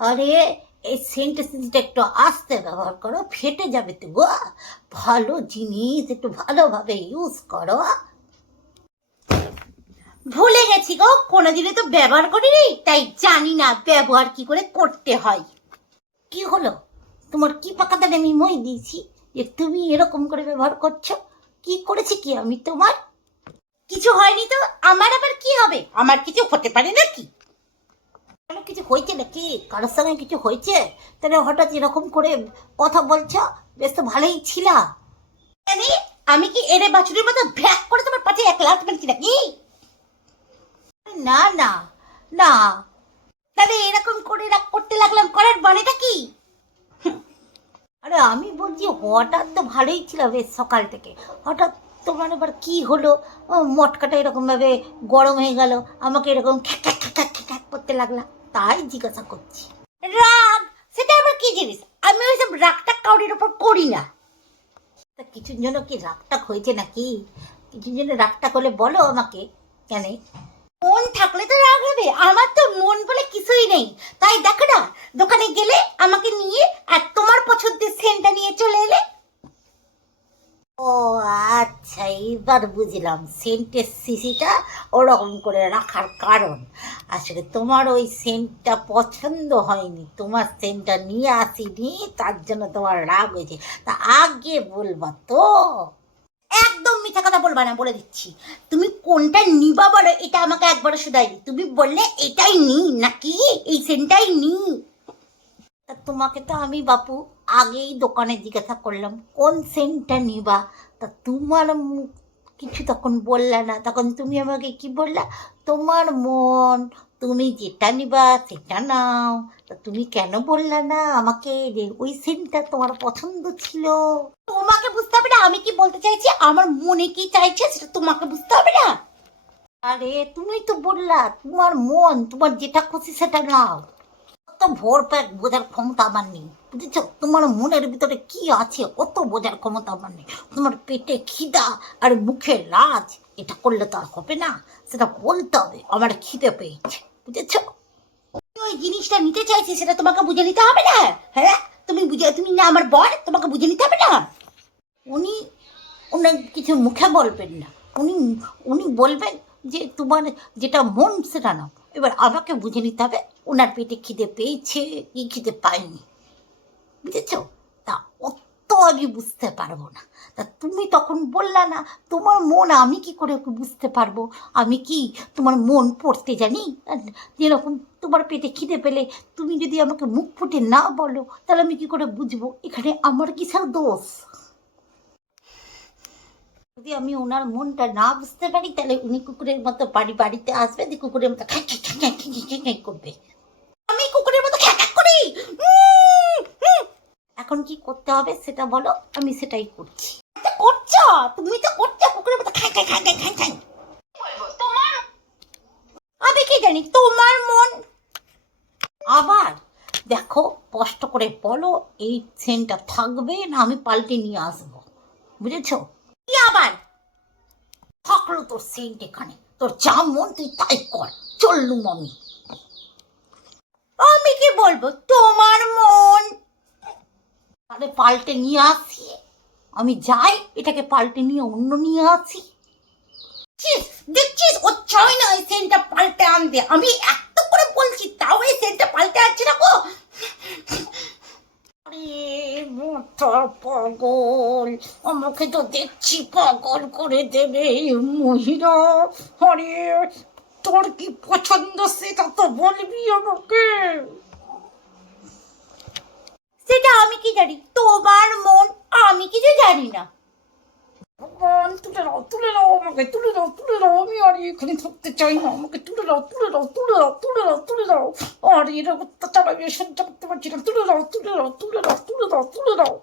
আরে, এই সেন্ট সিনটা একটু আস্তে ব্যবহার করো, ফেটে যাবে তো গো। ভালো জিনিস, একটু ভালোভাবে ইউজ করো। ভুলে গেছি গো, কোনোদিনই তো ব্যবহার করিনি, তাই জানি না ব্যবহার কি করে করতে হয়। কি হলো? তোমার কি পাকাতে আমি মই দিয়েছি? যে তুমি এরকম করে ব্যবহার করছ? কি করেছি কি আমি তোমার? কিছু হয়নি তো, আমার আবার কি হবে? আমার কিছু হতে পারে নাকি? কেন কিছু হয়েছে নাকি? কারোর সঙ্গে কিছু হয়েছে? তাহলে হঠাৎ এরকম করে কথা বলছো? বেশ তো ভালোই ছিল। আমি কি এরে বাছুরের মতো ভ্যাক করে তোমার পাশে এক লাখ মারছি নাকি? না না না। তাহলে এরকম করে রাগ করতে লাগলাম, করার মানেটা কি? আরে আমি বলছি, হঠাৎ তো ভালোই ছিল বেশ সকাল থেকে। হঠাৎ তোমার এবার কি হলো? মটকাটা এরকম ভাবে গরম হয়ে গেল। আমাকে এরকম খ্যাক খ্যাক খ্যাক খ্যাক করতে লাগলা। তাই জিজ্ঞাসা করছি। রাগ, সেটা আবার কি জিনিস? আমি ওইসব রাগটা কাউরির ওপর করি না। তা জন্য কি রাগটা হয়েছে নাকি? কিছুর জন্য রাগটা করলে বলো আমাকে, কেন? মন থাকলে তো রাগ হবে, আমার তো মন বলে কিছুই নেই। তাই দেখো না, দোকানে গেলে আমাকে নিয়ে আর তোমার পছন্দের সেন্টটা নিয়ে চলে এলে ও আচ্ছা এইবার বুঝলাম। সেন্টের সিসিটা ওরকম করে রাখার কারণ। আসলে তোমার ওই সেন্টটা পছন্দ হয়নি। তোমার সেন্টটা নিয়ে আসিনি, তার জন্য তোমার রাগ হয়েছে। তা আগে বলবা তো। একদম মিথ্যা কথা বলবা না, বলে দিচ্ছি। তুমি কোনটা নিবা বলো, এটা আমাকে একবারও শুধাইনি তুমি বললে, এটাই নি নাকি? এই সেন্টটাই নি। তা তোমাকে তো আমি, বাপু আগেই দোকানে জিজ্ঞাসা করলাম, কোন সেন্টটা নিবা? তা তোমার কিছু তখন বললে না। তখন তুমি আমাকে কি বললা? তোমার মন, তুমি যেটা নিবা সেটা নাও। তা তুমি কেন বললে না আমাকে যে ওই সেন্টটা তোমার পছন্দ ছিল? তোমাকে বুঝতে হবে না, আমি কি বলতে চাইছি? আমার মনে কি চাইছে সেটা তোমাকে বুঝতে হবে না? আরে, তুমি তো বললা, তোমার মন, তোমার যেটা খুশি সেটা নাও। অত ভোর প্যাক বোঝার ক্ষমতা আমার নেই, বুঝেছ? তোমার মনের ভিতরে কি আছে অত বোঝার ক্ষমতা আমার নেই। তোমার পেটে খিদা আর মুখে লাজ এটা করলে তো আর হবে না, সেটা বলতে হবে, আমার খিদে পেয়েছে, বুঝেছ? ওই জিনিসটা নিতে চাইছি, সেটা তোমাকে বুঝে নিতে হবে না হ্যাঁ? তুমি বুঝে, তুমি না আমার বর, তোমাকে বুঝে নিতে হবে না। উনি উনি কিছু মুখে বলবেন না, উনি উনি বলবেন যে তোমার যেটা মন সেটা নাও। এবার আমাকে বুঝে নিতে হবে ওনার পেটে খিদে পেয়েছে কি খিদে পায়নি। বুঝেছ? তা অত আমি বুঝতে পারব না। তা তুমি তখন বললা না, তোমার মন আমি কি করে বুঝতে পারব? আমি কি তোমার মন পড়তে জানি? যেরকম তোমার পেটে খিদে পেলে তুমি যদি আমাকে মুখ ফুটে না বলো, তাহলে আমি কি করে বুঝব? এখানে আমার কিসের দোষ? যদি আমি ওনার মনটা না বুঝতে পারি, তাহলে উনি কুকুরের মতো বাড়ি, বাড়িতে আসবে দিয়ে কুকুরের মতো করবে। আমি কুকুরের মতো করি! এখন কি করতে হবে সেটা বলো, আমি সেটাই করছি। করছ! তুমি তো করছ কুকুরের মতো খ্যাঁ খ্যাঁ খ্যাঁ খ্যাঁ খ্যাঁ। খ্যাঁ আমি কি জানি, তোমার মন? আবার দেখো, কষ্ট করে বলো, এই সেন্টটা থাকবে না আমি পাল্টে নিয়ে আসব। বুঝেছ? আবার? থাকল তোর সেন্ট এখানে। তোর যা মন তুই তাই কর। চললুম আমি আমি কি বলব? তোমার মন। আরে পাল্টে নিয়ে আসি। আমি যাই, এটাকে পাল্টে নিয়ে অন্য নিয়ে আসি। দেখছিস? ও চাই না এই সেন্টটা পাল্টে আনতে আমি এত করে বলছি, তাও এই সেন্টটা পাল্টে আসছে না গো? মোটা পগল। আমাকে তো দেখছি পাগল করে দেবে মহিলা। আরে, তোর কি পছন্দ সেটা তো বলবি আমাকে। সেটা আমি কি জানি? তোমার মন আমি কিছু জানি না? ভগবান তুলে দাও তুলে দাও আমাকে তুলে দাও তুলে দাও আমি আর এখানে থাকতে চাই না আমাকে তুলে দাও তুলে দাও তুলে দাও তুলে দাও তুলে দাও আর এরকম অত্যাচার আমি সহ্য করতে পারছি না তুলে দাও তুলে দাও তুলে দাও তুলে দাও তুলে দাও